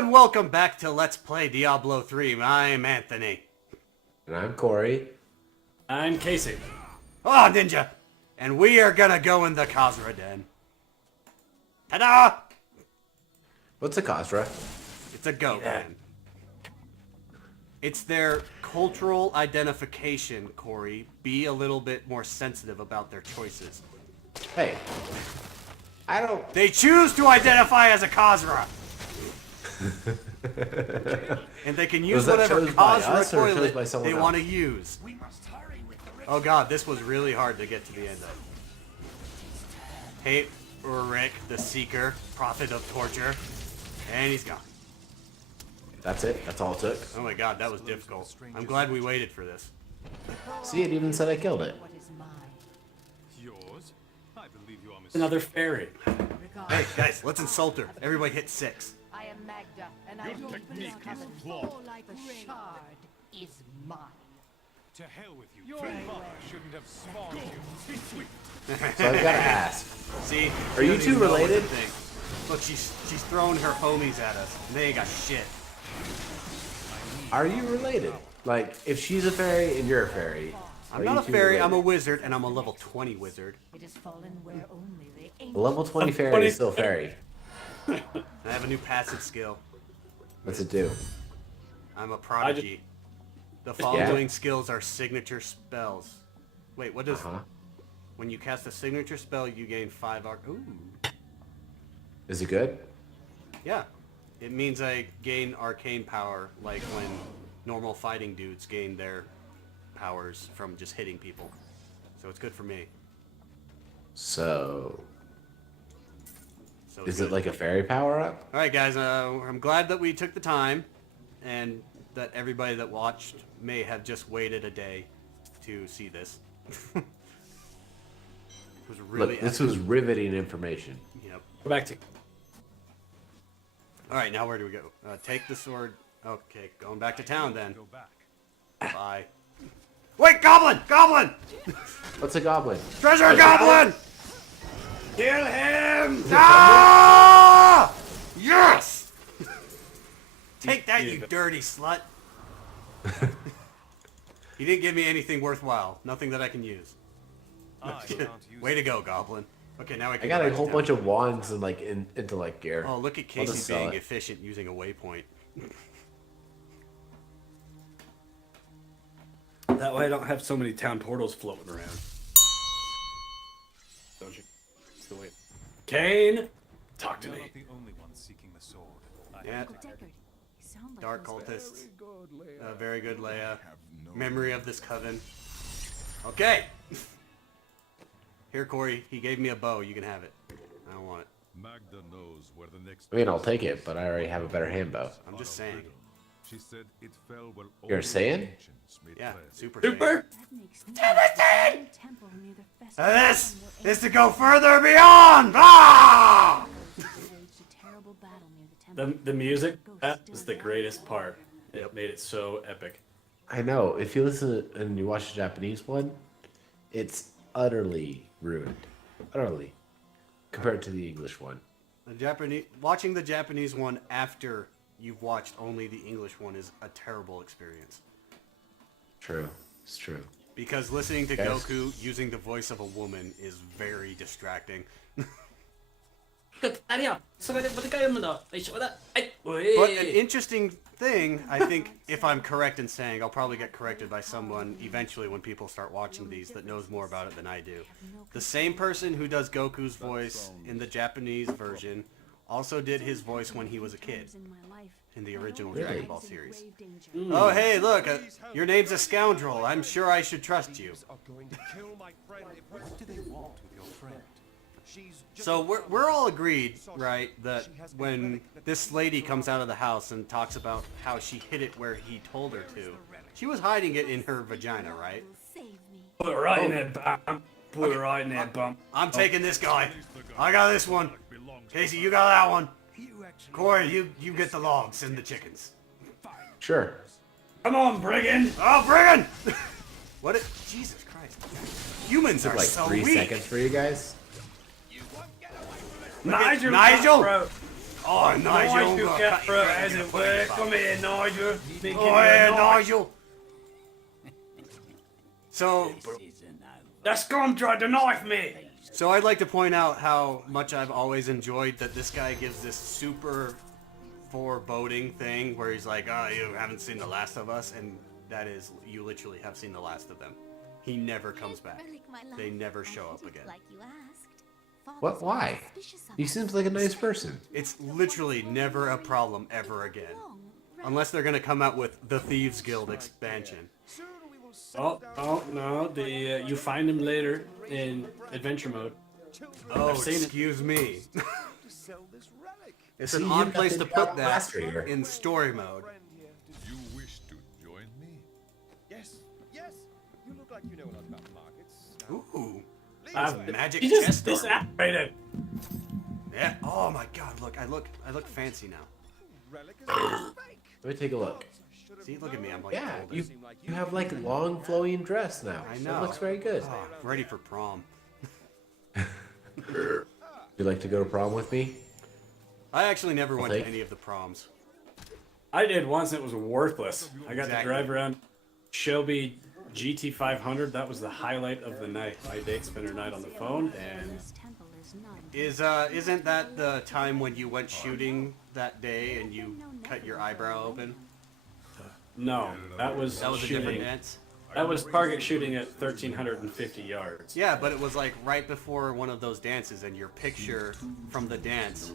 and welcome back to Let's Play Diablo 3. I'm Anthony. And I'm Cory. I'm Kasey. Oh, Ninja! And we are gonna go in the Khazra Den. Ta-da! What's a Khazra? It's a goatman. It's their cultural identification, Cory. Be a little bit more sensitive about their choices. Hey, I don't... They choose to identify as a Khazra! And they can use whatever Khazra toilet they want to use. Oh god, this was really hard to get to the end of. Hey, Rick, the Seeker, Prophet of Torture. And he's gone. That's it? That's all it took? Oh my god, that was difficult. I'm glad we waited for this. See, it even said I killed it. Yours? I believe you are Another fairy. Hey, guys, let's insult her. Everybody hit 6. I am Magda, and I will technique come is and flawed. fall like a shard is mine. To hell with you. Your father shouldn't have spawned you. Be sweet. So I've got to ask. See? Are you She two doesn't even know what to related? think. Look, she's throwing her homies at us. And they ain't got shit. Are you related? Like, if she's a fairy and you're a fairy. I'm are not you a two fairy, related? I'm a wizard, and I'm a level 20 wizard. It has fallen where only the A ancient level 20 fairy is still fairy. I have a new passive skill. What's it do? I'm a prodigy. The following skills are signature spells. Wait, what does... When you cast a signature spell, you gain 5 arc... Ooh. Is it good? Yeah. It means I gain arcane power, like when normal fighting dudes gain their powers from just hitting people. So it's good for me. So... So it's Is it good. like a fairy power-up? Alright guys, I'm glad that we took the time, and that everybody that watched may have just waited a day to see this. It was really Look, this was riveting information. Yep. Go back to. Alright, now where do we go? Take the sword. Okay, going back to town then. Go back. Bye. Wait, goblin! Goblin! What's a goblin? Treasure goblin! Kill him! Ah! Yes! Take that, you dirty slut. You didn't give me anything worthwhile. Nothing that I can use. I can't use Way to go, goblin. Okay, now I can I got go a back whole to bunch town. of wands and like intellect gear. Oh, look at I'll just Kasey sell being it. efficient using a waypoint. That way I don't have so many town portals floating around. Don't you? It's the way. Kane, talk to You're me. not the only one seeking the sword. Yeah, Deckard. You sound like dark those- cultists. Very good, Leia. Memory of this coven. Okay. Here, Cory. He gave me a bow. You can have it. I don't want it. Magda knows where the next. I mean, I'll take it, but I already have a better hand bow. I'm just saying. She said it fell where You're only saying? the ancients made Yeah, pledge. super. Super. That makes me the temple near the festival This where is to go further beyond. Ah! waged a terrible battle near the temple. The music, that was the greatest part. It made it so epic. I know. If you listen and you watch the Japanese one, it's utterly ruined. Utterly. Compared to the English one. Watching the Japanese one after you've watched only the English one is a terrible experience. True. It's true. Because listening to Yes. Goku using the voice of a woman is very distracting. But an interesting thing, I think, if I'm correct in saying, I'll probably get corrected by someone eventually when people start watching these that knows more about it than I do. The same person who does Goku's voice in the Japanese version also did his voice when he was a kid in the original Dragon Ball series. Oh, hey, look, your name's a scoundrel. I'm sure I should trust you. Are going to kill my friend. What do they want with your friend? She's just So we're all agreed, right, that when this lady comes out of the house and talks about how she hid it where he told her to, she was hiding it in her vagina, right? Save me. Put it right in that bump. Put it right in that bump. I'm taking this guy. I got this one. Casey, you got that one. Cory, you get the logs and the chickens. Sure. Come on, brigand. Oh, brigand! What? Jesus Christ! Humans Took are like so 3 weak. seconds for you guys. Nigel. Nigel! Bro. Oh, Nigel. Nigel Capra, as it were. Come here, Nigel. Oh, yeah, Nigel. So, That scum tried to knife me. so I'd like to point out how much I've always enjoyed that this guy gives this super foreboding thing where he's like, oh, you haven't seen The Last of Us, and that is, you literally have seen the last of them. He never comes back. They never show up again. What? Why? He seems like a nice person. It's literally never a problem ever again. Unless they're gonna come out with the Thieves Guild expansion. Oh no! You find him later in adventure mode. Oh, seen it. excuse me. It's See, an you odd got place the to put Diablo that master here. in story mode. You wish to join me? Yes, yes. You look like you know a lot about markets. Ooh. Uh, Magic He just chest armor. disactivated. Yeah. Oh my god, look, I look fancy now. Relic is fake. Let me take a look. See, look at me, I'm like Yeah, golden. you have like long flowing dress now. I know. That looks very good. Oh, ready for prom. You like to go to prom with me? I actually never went to take- any of the proms. I did once. It was worthless. I got to Exactly. drive around Shelby GT500. That was the highlight of the night. My date spent her night on the phone, and Isn't that the time when you went shooting that day and you cut your eyebrow open? no, that was That was a shooting. different dance. That was target shooting at 1,350 yards. Yeah, but it was like right before one of those dances, and your picture from the dance,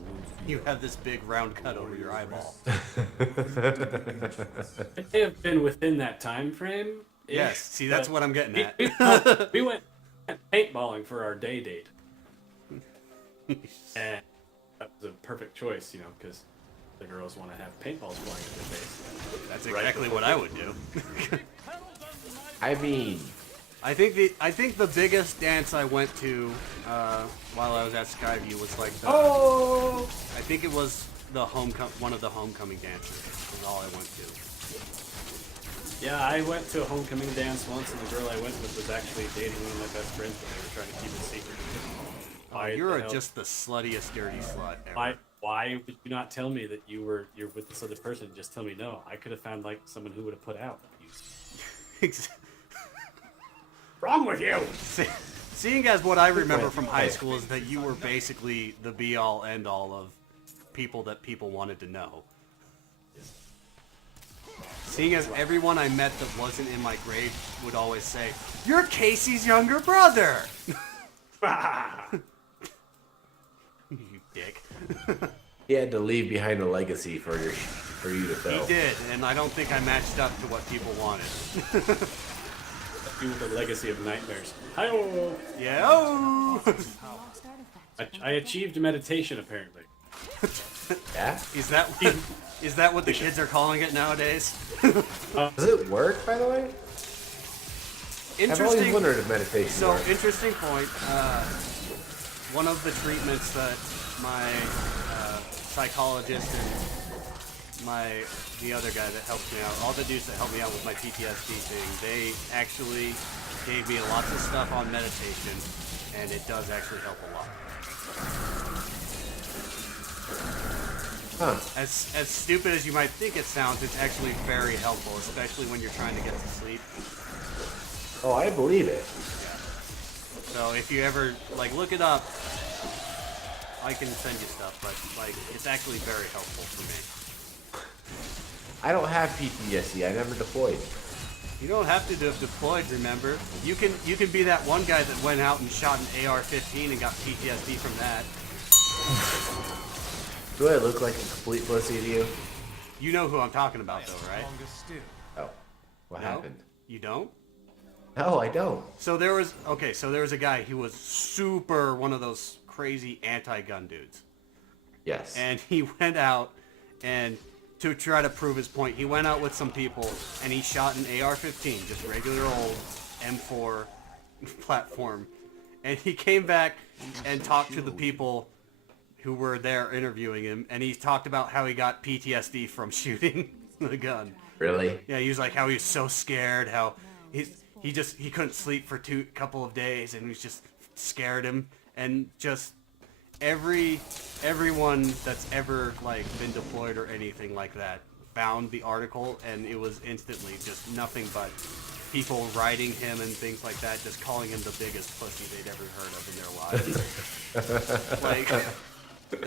you have this big round cut over your eyeball. It may have been within that time frame. Yes, see, that's what I'm getting at. We went paintballing for our day date, and that was a perfect choice, you know, because the girls want to have paintballs flying in their face. That's exactly what I would do. I mean, I think the biggest dance I went to while I was at Skyview was like the, I think it was one of the homecoming dances. Was all I went to. Yeah, I went to a homecoming dance once, and the girl I went with was actually dating one of my best friends, but they were trying to keep it secret. Why the You're hell- just the sluttiest dirty slut ever. Why would you not tell me that you're with this other person? Just tell me no. I could have found like someone who would have put out. Wrong with you? Seeing as what I remember from high school is that you were basically the be-all, end-all of people that people wanted to know. Seeing as everyone I met that wasn't in my grade would always say, "You're Kasey's younger brother!" You dick. he had to leave behind a legacy for you to fill. He did, and I don't think I matched up to what people wanted. You with a legacy of nightmares. Hi-oh. Yeah. Oh! I achieved meditation apparently. Yeah. Is that what the kids are calling it nowadays? Does it work, by the way? I've always Interesting. wondered if meditation So works. interesting point. One of the treatments that my psychologist and the other guy that helps me out, all the dudes that helped me out with my PTSD thing, they actually gave me lots of stuff on meditation, and it does actually help a lot. Huh. As stupid as you might think it sounds, it's actually very helpful, especially when you're trying to get to sleep. Oh, I believe it. So if you ever look it up, I can send you stuff, but it's actually very helpful for me. I don't have PTSD. I never deployed. You don't have to have deployed, remember? You can be that one guy that went out and shot an AR-15 and got PTSD from that. Do I look like a complete pussy to you? You know who I'm talking about, though, right? Longer still. Oh, what No? happened? You don't? No, I don't. So there was a guy who was super one of those crazy anti-gun dudes. Yes. And he went out and to try to prove his point, he went out with some people and he shot an AR-15, just regular old M4 platform. And he came back and talked to the people who were there interviewing him, and he talked about how he got PTSD from shooting the gun. Really? Yeah, he was like how he was so scared, how he couldn't sleep for couple of days, and it was just scared him, and just everyone that's ever like been deployed or anything like that found the article, and it was instantly just nothing but people writing him and things like that, just calling him the biggest pussy they'd ever heard of in their lives. Like,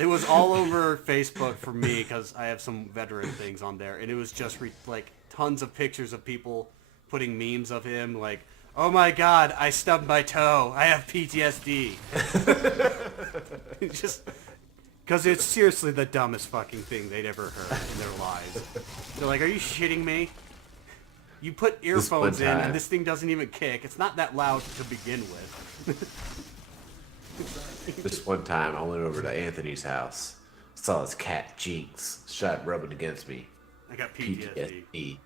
it was all over Facebook for me because I have some veteran things on there, and it was just like tons of pictures of people putting memes of him, like, "Oh my God, I stubbed my toe. I have PTSD." Just because it's seriously the dumbest fucking thing they'd ever heard in their lives. They're like, "Are you shitting me? You put earphones in, and this thing doesn't even kick. It's not that loud to begin with." This one time, I went over to Anthony's house, saw his cat Jinx, rubbing against me. I got PTSD. PTSD.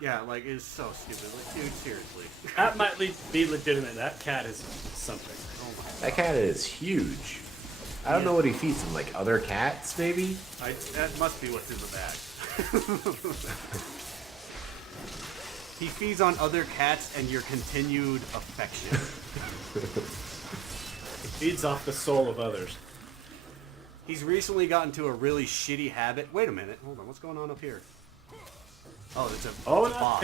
Yeah, like, it's so stupid. Like, dude, seriously. That might be legitimate. That cat is something. Oh my. That cat is huge. I don't know what he feeds him, like other cats, maybe? That must be what's in the bag. He feeds on other cats and your continued affection. Feeds off the soul of others. He's recently gotten to a really shitty habit. Wait a minute. Hold on. What's going on up here? Oh, it's a boss.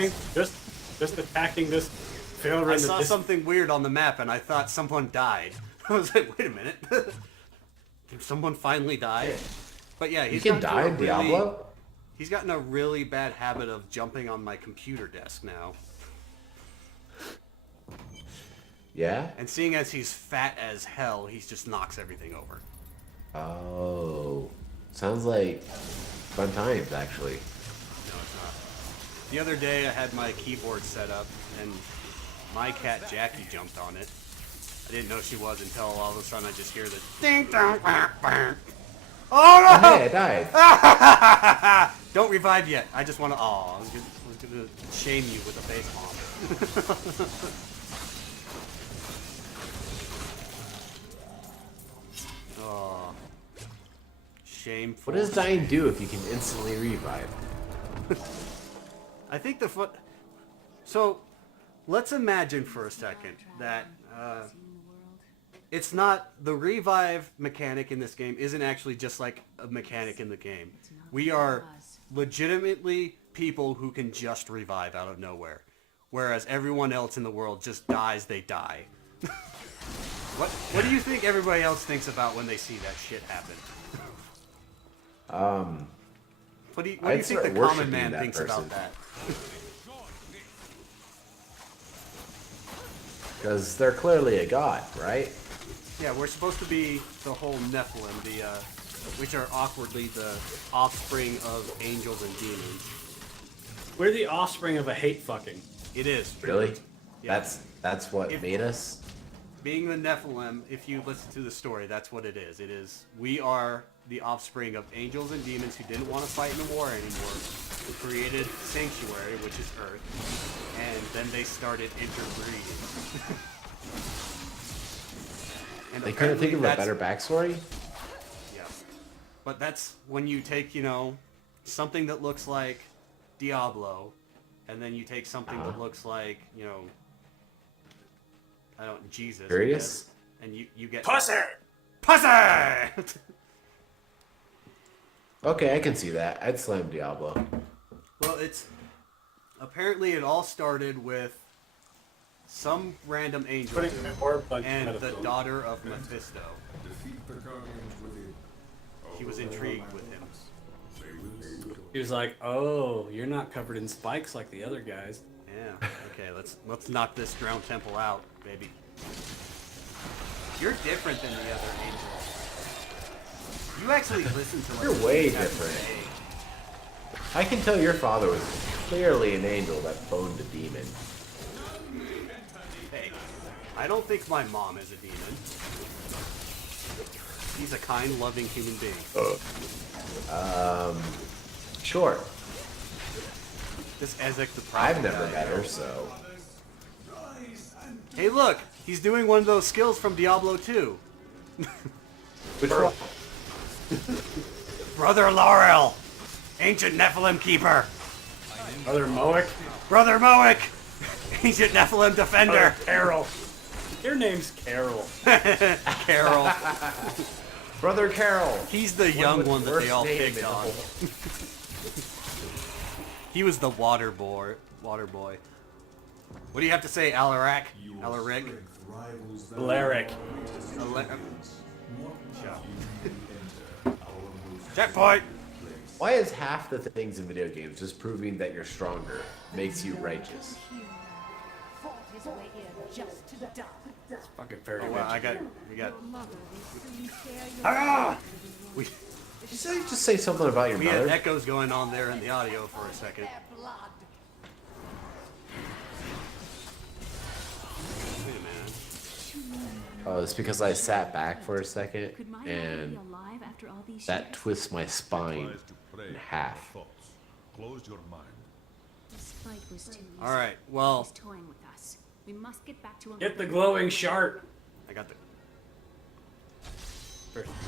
Just attacking this failure. I saw something weird on the map and I thought someone died. I was like, wait a minute. Did someone finally die? But yeah, You he's can gotten to die a in really- Diablo? He's gotten a really bad habit of jumping on my computer desk now. Yeah? And seeing as he's fat as hell, he just knocks everything over. Oh. Sounds like fun times, actually. No, it's not. The other day I had my keyboard set up and my cat Jackie jumped on it. I didn't know she was until all of a sudden I just hear the ding dong bang, bang. Oh no! Oh, hey, I died. Don't revive yet. I just want to. I was gonna shame you with a face bomb. Oh, shameful. What does dying do if you can instantly revive? I think So, let's imagine for a second that it's not the revive mechanic in this game isn't actually just like a mechanic in the game. We are legitimately people who can just revive out of nowhere, whereas everyone else in the world just dies. They die. What do you think everybody else thinks about when they see that shit happen? What do you I'd think the start common worshiping man that thinks about person. that? Because they're clearly a god, right? Yeah, we're supposed to be the whole Nephilim, which are awkwardly the offspring of angels and demons. We're the offspring of a hate fucking. It is. Really? Yeah. That's what made us? Being the Nephilim, if you listen to the story, that's what it is. It is, we are the offspring of angels and demons who didn't want to fight in the war anymore, who created Sanctuary, which is Earth, and then they started interbreeding. And They couldn't think of a apparently better backstory? Yeah. But that's when you take, something that looks like Diablo, and then you take something that looks like, Jesus. Curious? And you get... Pussy! Pussy! Okay, I can see that. I'd slam Diablo. Well, apparently it all started with some random angel Putting an orb on and the pedestal. daughter of Mephisto. He was intrigued with him. He was like, "Oh, you're not covered in spikes like the other guys." Yeah. Okay, let's knock this drowned temple out, baby. You're different than the other angels. You actually listen to You're way different. I can tell your father was clearly an angel that boned a demon. Hey, I don't think my mom is a demon. She's a kind, loving human being. Sure. This Ezek the prophet I've never guy. met her, so... Hey, look! He's doing one of those skills from Diablo 2. Which one? Brother Laurel! Ancient Nephilim Keeper! Brother Moic. Brother Moic! Ancient Nephilim Defender! Carol. Your name's Carol. Carol. Brother Carol. He's the young with one that worst they all name picked in the on. whole- He was the water boy. Water boy. What do you have to say, Alaric? Alaric? Alaric. Checkpoint! Why is half the things in video games just proving that you're stronger makes you righteous? Fought his way in just to die. Fucking fair Oh, wow, we got. Mother will soon share your Ah! We Did you just say something about your we had mother? echoes going on there in the audio for a second. blood. Wait a minute. Oh, it's because I sat back for a second Could my mother and be alive after all these that years? twists my spine Tries to prey in on half. your thoughts. Close your mind. This fight was too easy. Alright, well, He's toying with us. We must get back to him. Get the glowing shard. I got the.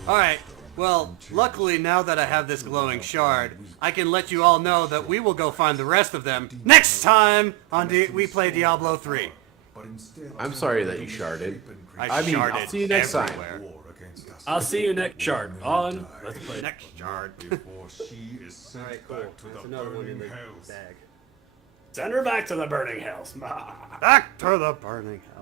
Alright, well, luckily now that I have this glowing shard, I can let you all know that we will go find the rest of them next time on We Play Diablo 3. I'm sorry that you sharded. I mean, sharded I'll see you next time. everywhere. I'll see you next shard. On. Let's play. Next shard. Before she is sent Alright, cool. back to That's the another one in burning the hells. bag. Send her back to the burning hells. Back to the burning hell.